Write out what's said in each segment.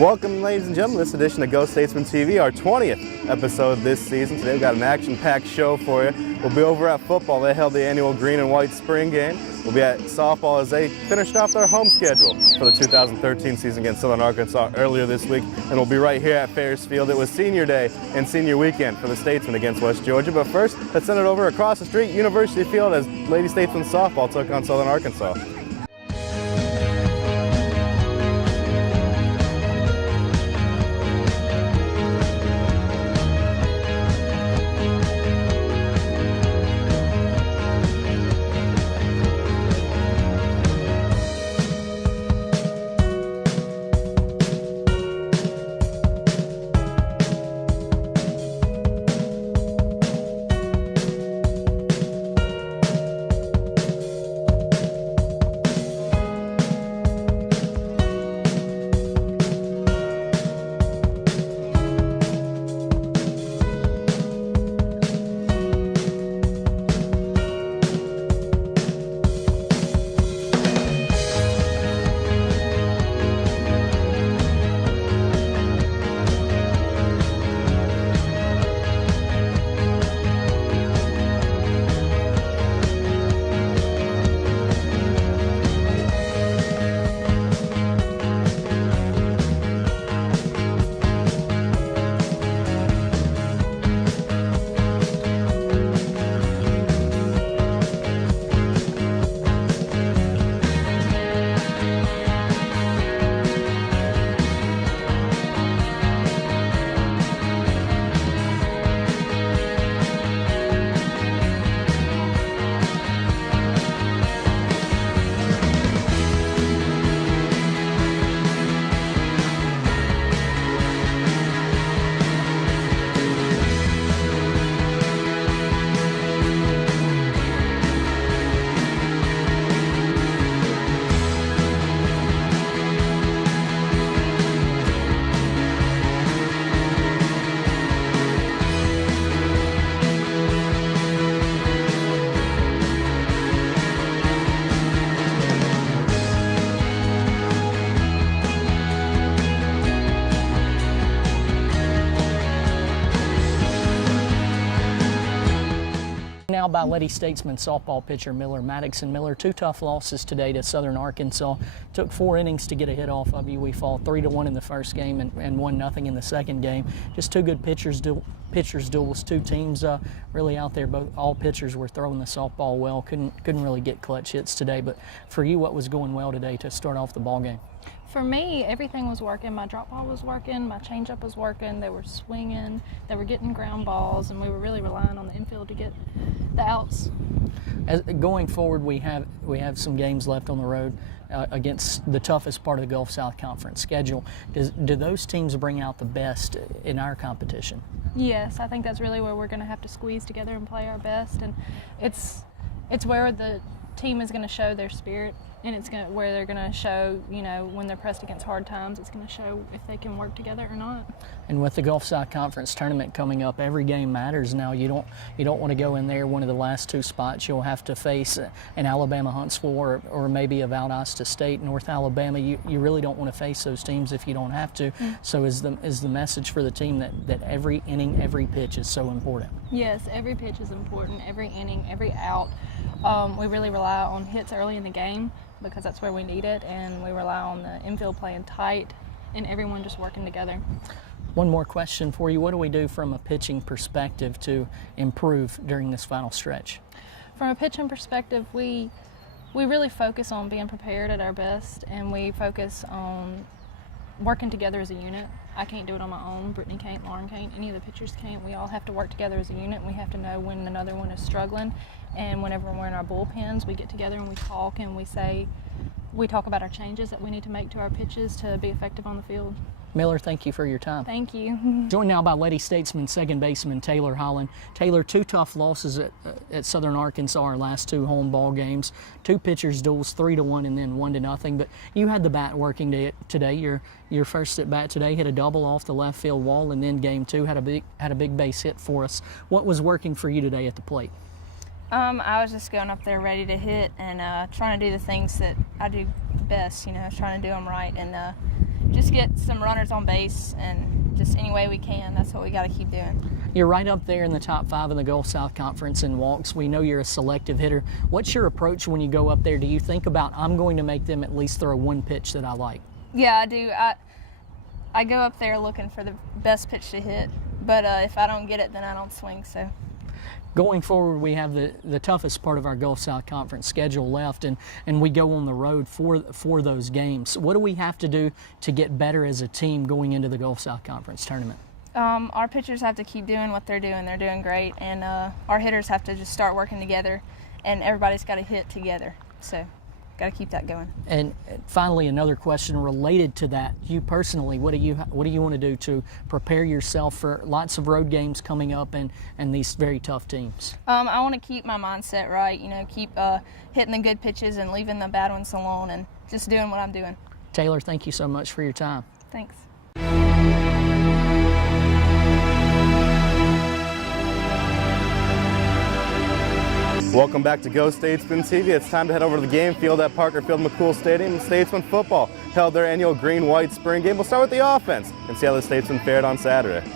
Welcome, ladies and gentlemen, to this edition of GoStatesmen TV, our 20th episode this season. Today we've got an action-packed show for you. We'll be over at football. They held the annual green and white spring game. We'll be at softball as they finished off their home schedule for the 2013 season against Southern Arkansas earlier this week. And we'll be right here at Ferris Field. It was senior day and senior weekend for the Statesmen against West Georgia. But first, let's send it over across the street, University Field, as Lady Statesmen softball took on Southern Arkansas. Now by Lady Statesmen softball pitcher Miller Maddox. And Miller, two tough losses today to Southern Arkansas. Took 4 innings to get a hit off of you. We fall 3-1 in the first game and 1-0 in the second game. Just two good pitchers duels. Two teams really out there. All pitchers were throwing the softball well. Couldn't really get clutch hits today. But for you, what was going well today to start off the ball game? For me, everything was working. My drop ball was working, my changeup was working, they were swinging, they were getting ground balls, and we were really relying on the infield to get the outs. Going forward, we have some games left on the road against the toughest part of the Gulf South Conference schedule. Do those teams bring out the best in our competition? Yes, I think that's really where we're going to have to squeeze together and play our best, and it's where the team is going to show their spirit. And it's where they're going to show, you know, when they're pressed against hard times, it's going to show if they can work together or not. And with the Gulf South Conference tournament coming up, every game matters now. You don't want to go in there one of the last two spots. You'll have to face an Alabama Huntsville or maybe a Valdosta State, North Alabama. You really don't want to face those teams if you don't have to. So is the message for the team that every inning, every pitch is so important? Yes, every pitch is important, every inning, every out. We really rely on hits early in the game, because that's where we need it, and we rely on the infield playing tight and everyone just working together. One more question for you. What do we do from a pitching perspective to improve during this final stretch? From a pitching perspective, we really focus on being prepared at our best, and we focus on working together as a unit. I can't do it on my own. Brittany can't, Lauren can't, any of the pitchers can't. We all have to work together as a unit. We have to know when another one is struggling, and whenever we're in our bullpens, we get together and we talk and we talk about our changes that we need to make to our pitches to be effective on the field. Miller, thank you for your time. Thank you. Joined now by Lady Statesmen second baseman Taylor Holland. Taylor, two tough losses at Southern Arkansas our last two home ball games. Two pitchers duels, 3-1 and then 1-0. But you had the bat working today. Your first at bat today hit a double off the left field wall, and then game two had a big base hit for us. What was working for you today at the plate? I was just going up there ready to hit and trying to do the things that I do best, trying to do them right. And just get some runners on base, and just any way we can. That's what we got to keep doing. You're right up there in the top 5 in the Gulf South Conference in walks. We know you're a selective hitter. What's your approach when you go up there? Do you think about, I'm going to make them at least throw one pitch that I like? Yeah, I do. I go up there looking for the best pitch to hit, but if I don't get it, then I don't swing. So. Going forward, we have the toughest part of our Gulf South Conference schedule left, and we go on the road for those games. What do we have to do to get better as a team going into the Gulf South Conference tournament? Our pitchers have to keep doing what they're doing. They're doing great, and our hitters have to just start working together, and everybody's got to hit together. So, got to keep that going. And finally, another question related to that. You personally, what do you want to do to prepare yourself for lots of road games coming up and these very tough teams? I want to keep my mindset right. You know, keep hitting the good pitches and leaving the bad ones alone, and just doing what I'm doing. Taylor, thank you so much for your time. Thanks. Welcome back to GoStatesmen TV. It's time to head over to the game field at Parker Field McCool Stadium. Statesmen football held their annual green-white spring game. We'll start with the offense and see how the Statesmen fared on Saturday.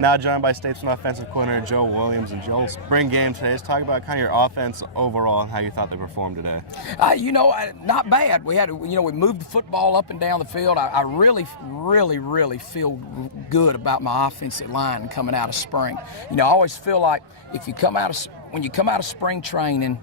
Now joined by Statesman offensive coordinator Joe Williams. And Joel, spring game today. Let's talk about kind of your offense overall and how you thought they performed today. Not bad. We moved the football up and down the field. I really feel good about my offensive line coming out of spring. I always feel like when you come out of spring training,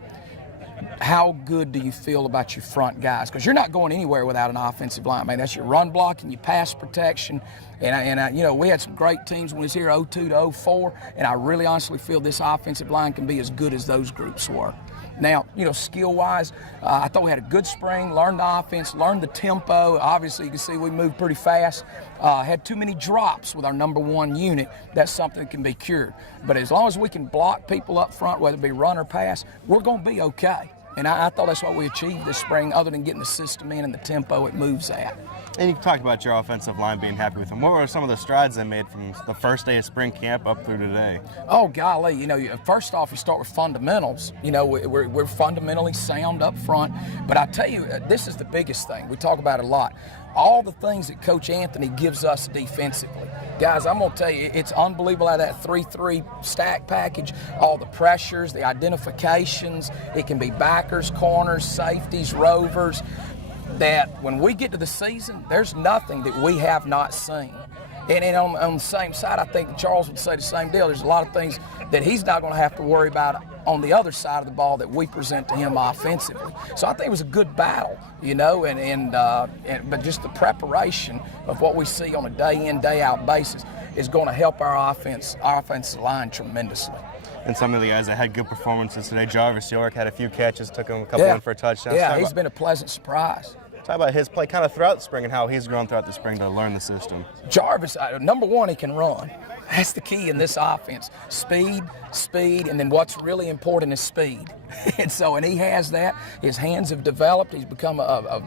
how good do you feel about your front guys? Because you're not going anywhere without an offensive line, man. That's your run block and your pass protection. And we had some great teams when we was here 02 to 04, and I really honestly feel this offensive line can be as good as those groups were. Now, skill-wise, I thought we had a good spring, learned the offense, learned the tempo. Obviously, you can see we moved pretty fast. Had too many drops with our number 1 unit. That's something that can be cured. But as long as we can block people up front, whether it be run or pass, we're going to be okay. And I thought that's what we achieved this spring, other than getting the system in and the tempo it moves at. And you talked about your offensive line being happy with them. What were some of the strides they made from the first day of spring camp up through today? Oh, golly. First off, you start with fundamentals. We're fundamentally sound up front. But I tell you, this is the biggest thing. We talk about it a lot. All the things that Coach Anthony gives us defensively. Guys, I'm going to tell you, it's unbelievable how that 3-3 stack package, all the pressures, the identifications, it can be backers, corners, safeties, rovers, that when we get to the season, there's nothing that we have not seen. And on the same side, I think Charles would say the same deal. There's a lot of things that he's not going to have to worry about on the other side of the ball that we present to him offensively. So I think it was a good battle, but just the preparation of what we see on a day-in, day-out basis is going to help our offensive line tremendously. And some of the guys that had good performances today, Jarvis York had a few catches, took him a couple in for a touchdown. Yeah, he's been a pleasant surprise. Talk about his play kind of throughout the spring and how he's grown throughout the spring to learn the system. Jarvis, number 1, he can run. That's the key in this offense. Speed, and then what's really important is speed. and he has that. His hands have developed. He's become a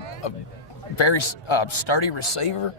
very sturdy receiver,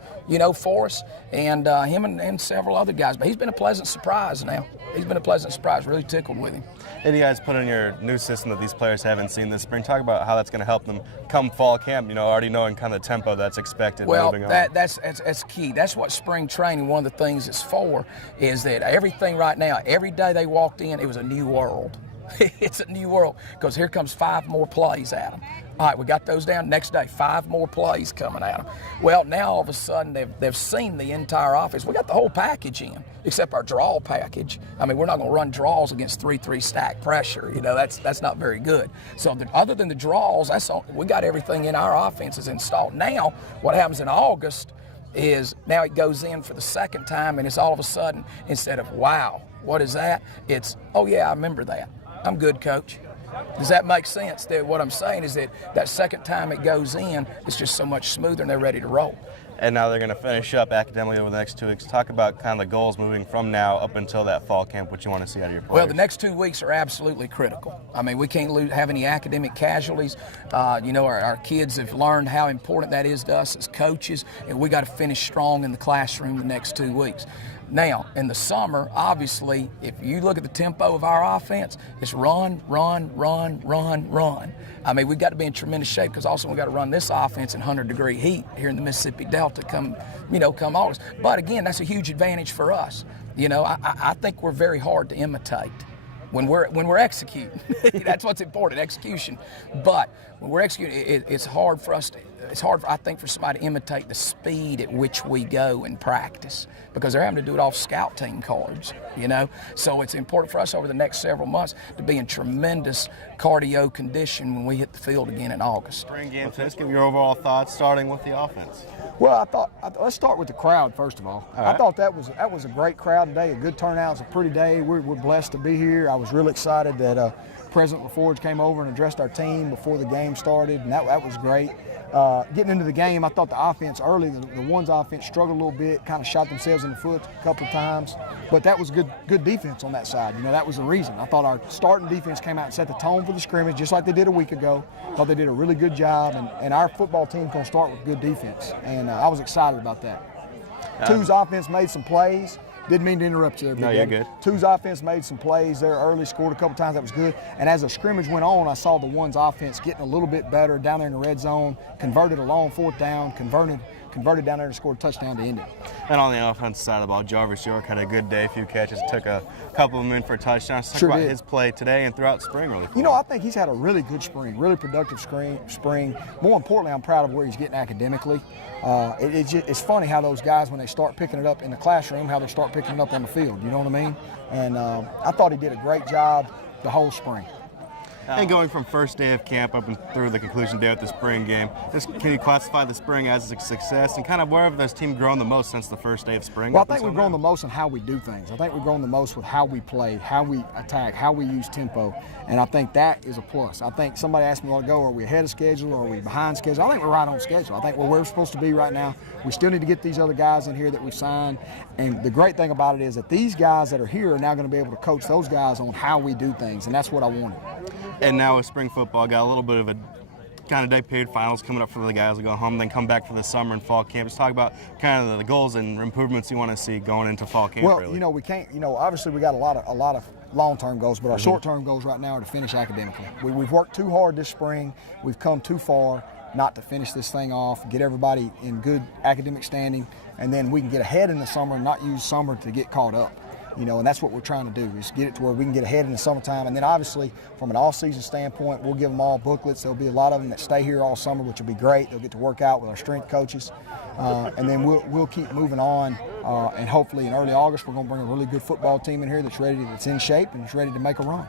for us, and him and several other guys. But he's been a pleasant surprise now. He's been a pleasant surprise, really tickled with him. And you guys put in your new system that these players haven't seen this spring. Talk about how that's going to help them come fall camp, already knowing kind of the tempo that's expected. Well, moving on. that's key. That's what spring training, one of the things it's for, is that everything right now, every day they walked in, it was a new world. It's a new world because here comes 5 more plays at them. All right, we got those down. Next day, 5 more plays coming at them. Well, now all of a sudden they've seen the entire offense. We got the whole package in, except our draw package. I mean, we're not going to run draws against 3-3 stack pressure. You know, that's not very good. So other than the draws, we got everything in our offenses installed. Now, what happens in August is now it goes in for the second time, and it's all of a sudden, instead of, wow, what is that? It's, oh, yeah, I remember that. I'm good, coach. Does that make sense? That what I'm saying is that second time it goes in, it's just so much smoother and they're ready to roll. And now they're going to finish up academically over the next 2 weeks. Talk about kind of the goals moving from now up until that fall camp, what you want to see out of your players. Well, the next 2 weeks are absolutely critical. I mean, we can't have any academic casualties. You know, our kids have learned how important that is to us as coaches, and we got to finish strong in the classroom the next 2 weeks. Now, in the summer, obviously, if you look at the tempo of our offense, it's run, run, run, run, run. I mean, we've got to be in tremendous shape because also we've got to run this offense in 100-degree heat here in the Mississippi Delta come August. But again, that's a huge advantage for us. You know, I think we're very hard to imitate when we're executing. That's what's important, execution. But when we're executing, it's hard for us to. It's hard, I think, for somebody to imitate the speed at which we go in practice because they're having to do it off scout team cards, you know. So it's important for us over the next several months to be in tremendous cardio condition when we hit the field again in August. Spring game, let's give your overall thoughts, starting with the offense. Well, let's start with the crowd first of all. Right. I thought that was a great crowd today, a good turnout. It's a pretty day. We're blessed to be here. I was really excited that President LaForge came over and addressed our team before the game started, and that was great. Getting into the game, I thought the offense early, the ones offense struggled a little bit, kind of shot themselves in the foot a couple of times, but that was good defense on that side. You know, that was the reason. I thought our starting defense came out and set the tone for the scrimmage just like they did a week ago. I thought they did a really good job, and our football team's going to start with good defense, and I was excited about that. Two's offense made some plays. Didn't mean to interrupt you there. No, you're good. Two's offense made some plays there early, scored a couple times. That was good. And as the scrimmage went on, I saw the one's offense getting a little bit better down there in the red zone, converted a long 4th down, converted down there and scored a touchdown to end it. And on the offensive side of the ball, Jarvis York had a good day, a few catches, took a couple of them in for touchdowns. Talk about his play today and throughout spring really. You know, I think he's had a really good spring, really productive spring. More importantly, I'm proud of where he's getting academically. It's funny how those guys, when they start picking it up in the classroom, how they start picking it up on the field. You know what I mean? And I thought he did a great job the whole spring. And going from first day of camp up and through the conclusion day with the spring game, can you classify the spring as a success and kind of where have this team grown the most since the first day of spring? Well, I think we've grown the most in how we do things. I think we've grown the most with how we play, how we attack, how we use tempo, and I think that is a plus. I think somebody asked me a while ago, are we ahead of schedule or are we behind schedule? I think we're right on schedule. I think we're where we're supposed to be right now. We still need to get these other guys in here that we've signed, and the great thing about it is that these guys that are here are now going to be able to coach those guys on how we do things, and that's what I wanted. And now with spring football, got a little bit of a kind of day period finals coming up for the guys to go home, then come back for the summer and fall camp. Let's talk about kind of the goals and improvements you want to see going into fall camp. Well, really. you know, we can't. You know, obviously we got a lot of long-term goals, but our short-term goals right now are to finish academically. We've worked too hard this spring. We've come too far not to finish this thing off, get everybody in good academic standing, and then we can get ahead in the summer and not use summer to get caught up. You know, and that's what we're trying to do, is get it to where we can get ahead in the summertime. And then obviously from an all-season standpoint, we'll give them all booklets. There'll be a lot of them that stay here all summer, which will be great. They'll get to work out with our strength coaches. And then we'll keep moving on. And hopefully in early August, we're going to bring a really good football team in here that's in shape and is ready to make a run.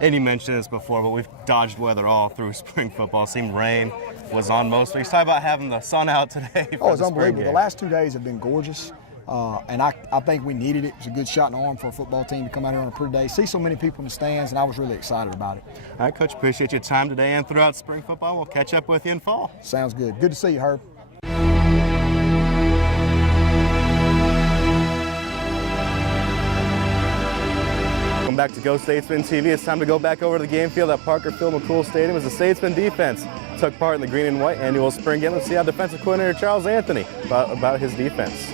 And you mentioned this before, but we've dodged weather all through spring football. It seemed rain was on most weeks. Talk about having the sun out today for it's unbelievable. The last 2 days have been gorgeous. And I think we needed it. It was a good shot in the arm for a football team to come out here on a pretty day, see so many people in the stands, and I was really excited about it. All right, Coach, appreciate your time today and throughout spring football. We'll catch up with you in fall. Sounds good. Good to see you, Herb. Welcome back to GoStatesmen TV. It's time to go back over to the game field at Parker Field McCool Stadium as the Statesmen defense took part in the green and white annual spring game. Let's see how defensive coordinator Charles Anthony about his defense.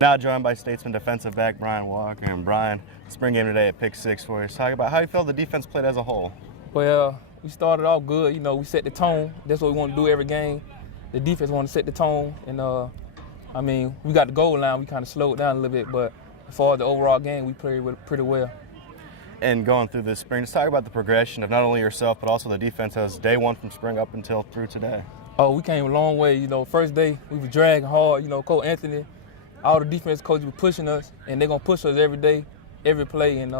Now joined by Statesman defensive back Brian Walker. And Brian, spring game today at pick 6 for you. Talk about how you felt the defense played as a whole. Well, we started off good. You know, we set the tone. That's what we want to do every game. The defense want to set the tone. And, I mean, we got the goal line. We kind of slowed down a little bit. But as far as the overall game, we played pretty well. And going through this spring, just talk about the progression of not only yourself, but also the defense as day one from spring up until through today. Oh, we came a long way. You know, first day, we were dragging hard. You know, Coach Anthony, all the defense coaches were pushing us, and they're going to push us every day, every play. And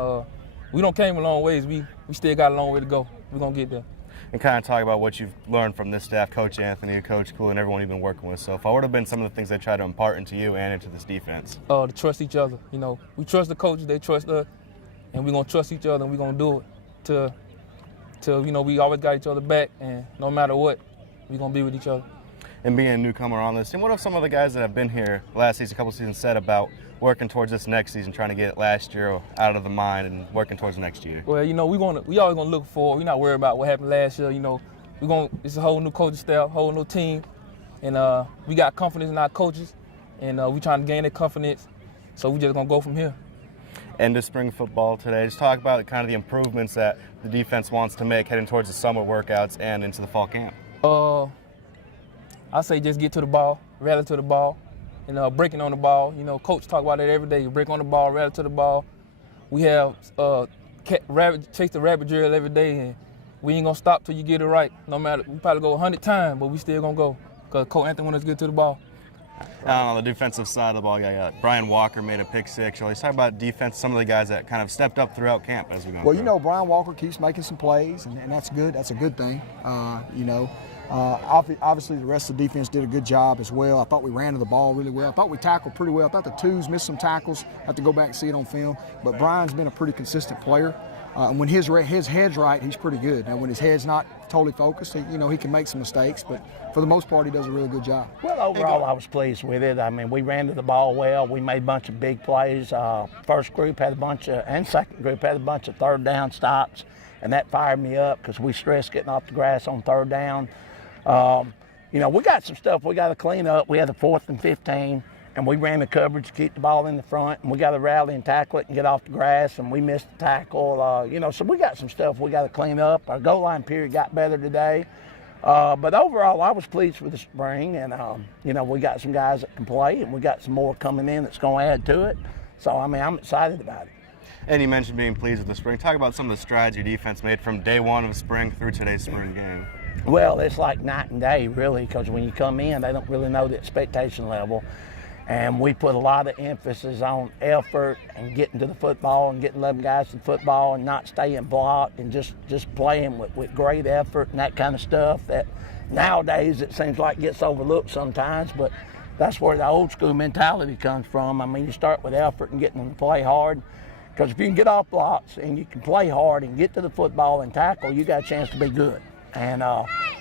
we don't came a long ways. We still got a long way to go. We're going to get there. And kind of talk about what you've learned from this staff, Coach Anthony, Coach Cool, and everyone you've been working with so far. What have been some of the things they try to impart into you and into this defense? To trust each other. You know, we trust the coaches, they trust us, and we're going to trust each other, and we're going to do it till, you know, we always got each other back, and no matter what, we're going to be with each other. And being a newcomer on this team, what have some of the guys that have been here last season, a couple seasons, said about working towards this next season, trying to get last year out of the mind and working towards next year? Well, you know, we always going to look forward. We're not worried about what happened last year. You know, it's a whole new coaching staff, whole new team, and we got confidence in our coaches, and we're trying to gain their confidence, so we're just going to go from here. And to spring football today, just talk about kind of the improvements that the defense wants to make heading towards the summer workouts and into the fall camp. I say just get to the ball, rally to the ball, and breaking on the ball. You know, coach talk about that every day. You break on the ball, rally to the ball. We have chase the rabbit drill every day, and we ain't gonna stop till you get it right. No matter, we probably go 100 times, but we still gonna go because Coach Anthony wants us to get to the ball. On the defensive side of the ball, you got Brian Walker made a pick 6. Let's talk about defense, some of the guys that kind of stepped up throughout camp as we go. Well, you know, Brian Walker keeps making some plays, and that's good. That's a good thing. You know, obviously the rest of the defense did a good job as well. I thought we ran to the ball really well. I thought we tackled pretty well. I thought the twos missed some tackles. I have to go back and see it on film. But Brian's been a pretty consistent player. And when his head's right, he's pretty good. And when his head's not totally focused, he can make some mistakes. But for the most part, he does a really good job. Well, overall, I was pleased with it. I mean, we ran to the ball well. We made a bunch of big plays. First group had a bunch of, and second group had a bunch of third down stops. And that fired me up because we stressed getting off the grass on third down. You know, we got some stuff we got to clean up. We had the 4th and 15. And we ran the coverage to keep the ball in the front, and we got to rally and tackle it and get off the grass, and we missed the tackle. You know, so we got some stuff we got to clean up. Our goal line period got better today. But overall, I was pleased with the spring, and, you know, we got some guys that can play, and we got some more coming in that's going to add to it. So, I mean, I'm excited about it. And you mentioned being pleased with the spring. Talk about some of the strides your defense made from day one of spring through today's spring game. Well, it's like night and day, really, because when you come in, they don't really know the expectation level. And we put a lot of emphasis on effort and getting to the football and getting 11 guys to the football and not staying blocked and just playing with great effort and that kind of stuff that nowadays it seems like gets overlooked sometimes, but that's where the old school mentality comes from. I mean, you start with effort and getting them to play hard, because if you can get off blocks and you can play hard and get to the football and tackle, you got a chance to be good. And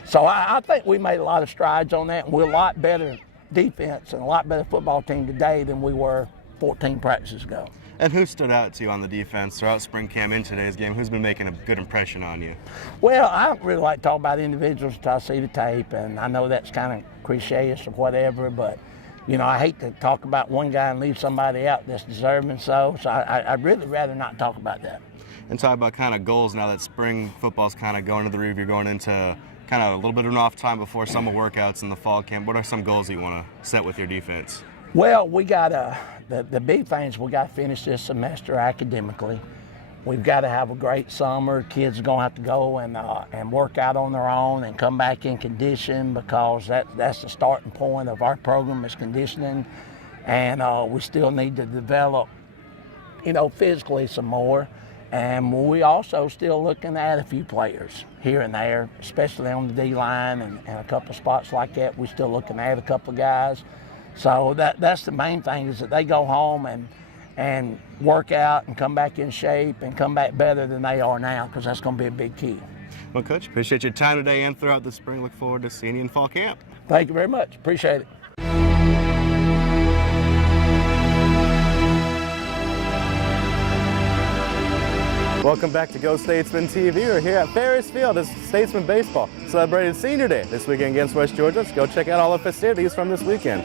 so I think we made a lot of strides on that, and we're a lot better defense and a lot better football team today than we were 14 practices ago. And who stood out to you on the defense throughout spring camp in today's game? Who's been making a good impression on you? Well, I don't really like to talk about individuals until I see the tape, and I know that's kind of cliche-ish or whatever, but, you know, I hate to talk about one guy and leave somebody out that's deserving so I'd really rather not talk about that. And talk about kind of goals now that spring football's kind of going to the rear, you're going into kind of a little bit of an off time before summer workouts in the fall camp. What are some goals that you want to set with your defense? Well, we got the big things. We got to finish this semester academically. We've got to have a great summer. Kids are going to have to go and work out on their own and come back in condition, because that's the starting point of our program is conditioning. And we still need to develop, you know, physically some more. And we also still looking at a few players here and there, especially on the D-line and a couple of spots like that. We're still looking at a couple of guys. So that's the main thing, is that they go home and work out and come back in shape and come back better than they are now, because that's going to be a big key. Well, Coach, appreciate your time today and throughout the spring. Look forward to seeing you in fall camp. Thank you very much. Appreciate it. Welcome back to GoStatesmen TV. We're here at Ferris Field as Statesman Baseball celebrated Senior Day this weekend against West Georgia. Let's go check out all the festivities from this weekend.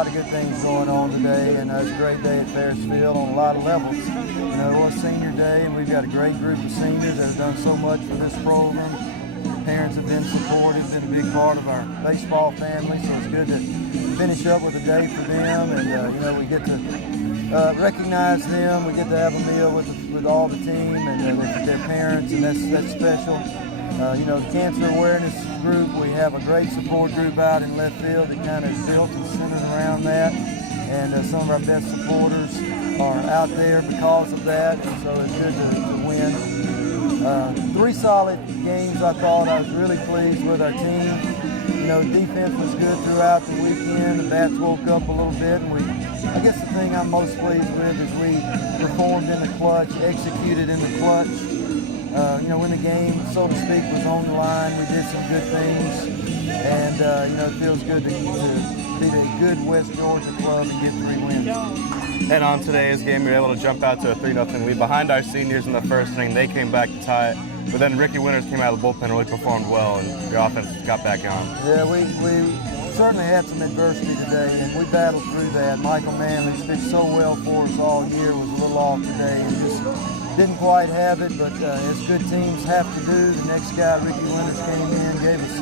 lot of good things going on today, and it's a great day at Ferris Field on a lot of levels. You know, it was senior day, and we've got a great group of seniors that have done so much for this program. Parents have been supportive, been a big part of our baseball family, so it's good to finish up with a day for them, and you know, we get to recognize them. We get to have a meal with all the team and with their parents, and that's special. You know, the cancer awareness group, we have a great support group out in left field that kind of is built and centered around that, and some of our best supporters are out there because of that, and so it's good to win. 3 solid games, I thought. I was really pleased with our team. You know, defense was good throughout the weekend. The bats woke up a little bit, and I guess the thing I'm most pleased with is we performed in the clutch, executed in the clutch. You know, when the game, so to speak, was on the line, we did some good things, and you know, it feels good to beat a good West Georgia club and get 3 wins. And on today's game, we were able to jump out to a 3-0 lead behind our seniors in the first inning. They came back to tie it, but then Ricky Winters came out of the bullpen and really performed well, and your offense got back on. Yeah, we certainly had some adversity today, and we battled through that. Michael Mann, who's pitched so well for us all year, was a little off today and just didn't quite have it, but as good teams have to do. The next guy, Ricky Winters, came in, gave us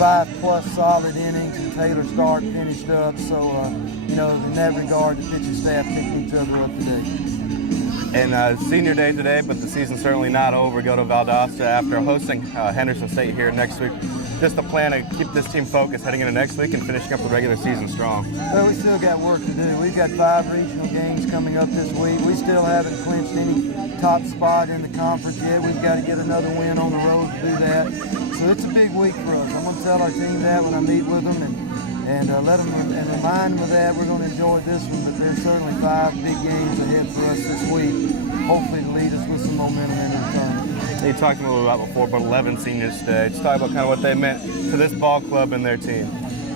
5+ solid innings, and Taylor Stark finished up. So, you know, in that regard, the pitching staff picked each other up today. And senior day today, but the season's certainly not over. Go to Valdosta after hosting Henderson State here next week. Just the plan to keep this team focused heading into next week and finishing up the regular season strong. Well, we still got work to do. We've got 5 regional games coming up this week. We still haven't clinched any top spot in the conference yet. We've got to get another win on the road to do that. So it's a big week for us. I'm going to tell our team that when I meet with them and let them and remind them of that. We're going to enjoy this one, but there's certainly 5 big games ahead for us this week, hopefully to lead us with some momentum into the tournament. You talked a little about before, but 11 seniors today. Just talk about kind of what they meant to this ball club and their team.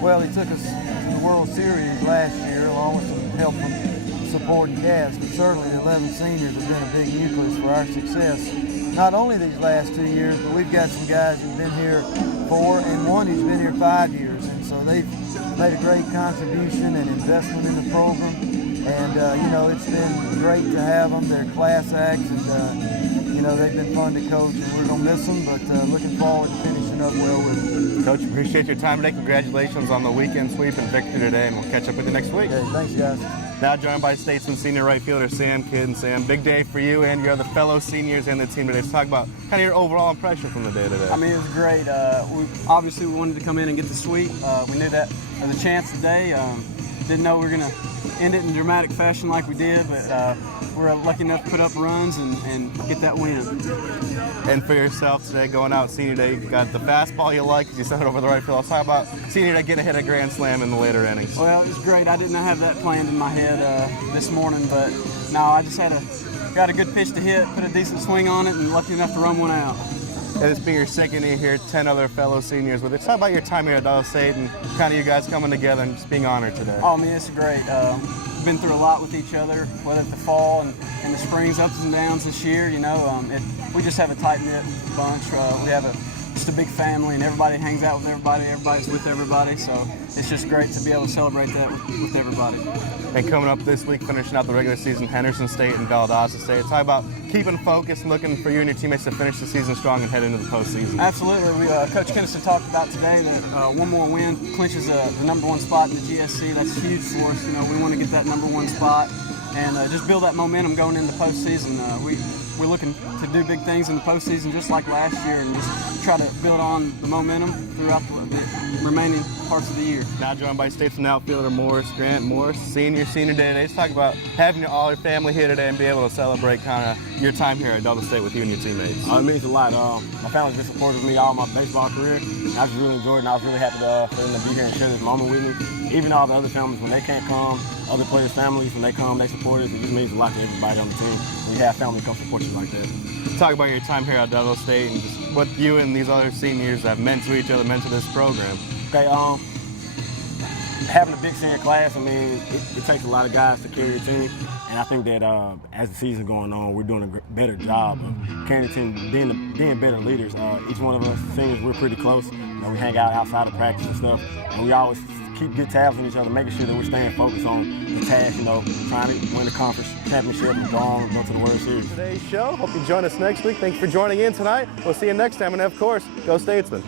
Well, he took us to the World Series last year, along with some help from supporting cast, but certainly the 11 seniors have been a big nucleus for our success. Not only these last 2 years, but we've got some guys who've been here 4 and one who's been here 5 years, and so they've made a great contribution and investment in the program. And you know, it's been great to have them. They're class acts, and you know, they've been fun to coach, and we're gonna miss them, but looking forward to finishing up well with them. Coach, appreciate your time today. Congratulations on the weekend sweep and victory today, and we'll catch up with you next week. Okay, thanks, guys. Now joined by Statesman senior right fielder Sam Kidd. And Sam, big day for you and your other fellow seniors and the team today. Let's talk about kind of your overall impression from the day today. I mean, it was great. We wanted to come in and get the sweep. We knew that there was a chance today. Didn't know we were going to end it in dramatic fashion like we did, but we're lucky enough to put up runs and get that win. And for yourself today, going out senior day, you got the fastball you like because you sent it over the right field. Let's talk about senior day getting a hit a grand slam in the later innings. Well, it was great. I did not have that planned in my head this morning, but no, I just got a good pitch to hit, put a decent swing on it, and lucky enough to run one out. And it's being your second year here, 10 other fellow seniors with it. Talk about your time here at Lady Statesmen and kind of you guys coming together and just being honored today. Oh, man, it's great. Been through a lot with each other, whether it's the fall and the spring's ups and downs this year. You know, we just have a tight-knit bunch. We have just a big family, and everybody hangs out with everybody. Everybody's with everybody, so it's just great to be able to celebrate that with everybody. And coming up this week, finishing out the regular season, Henderson State and Valdosta State. Talk about keeping focused, looking for you and your teammates to finish the season strong and head into the postseason. Absolutely. Coach Kennison talked about today that one more win clinches the #1 spot in the GSC. That's huge for us. You know, we want to get that #1 spot and just build that momentum going into the postseason. We're looking to do big things in the postseason just like last year and just try to build on the momentum throughout the remaining parts of the year. Now joined by Statesman outfielder Grant Morris, senior day today. Let's talk about having all your family here today and be able to celebrate kind of your time here at Lady State with you and your teammates. It means a lot. My family's been supportive of me all my baseball career. I just really enjoyed it, and I was really happy for them to be here and share this moment with me. Even all the other families, when they can't come, other players' families, when they come, they support us. It just means a lot to everybody on the team. When you have family come support you like that. Talk about your time here at Lady State and just what you and these other seniors have meant to each other, meant to this program. Okay, having a big senior class, I mean, it takes a lot of guys to carry a team, and I think that as the season's going on, we're doing a better job of carrying the team, being better leaders. Each one of us seniors, we're pretty close. You know, we hang out outside of practice and stuff, and we always keep good tabs on each other, making sure that we're staying focused on the task, you know, trying to win the conference championship and go on, go to the World Series. Today's show. Hope you join us next week. Thank you for joining in tonight. We'll see you next time, and of course, go Statesmen.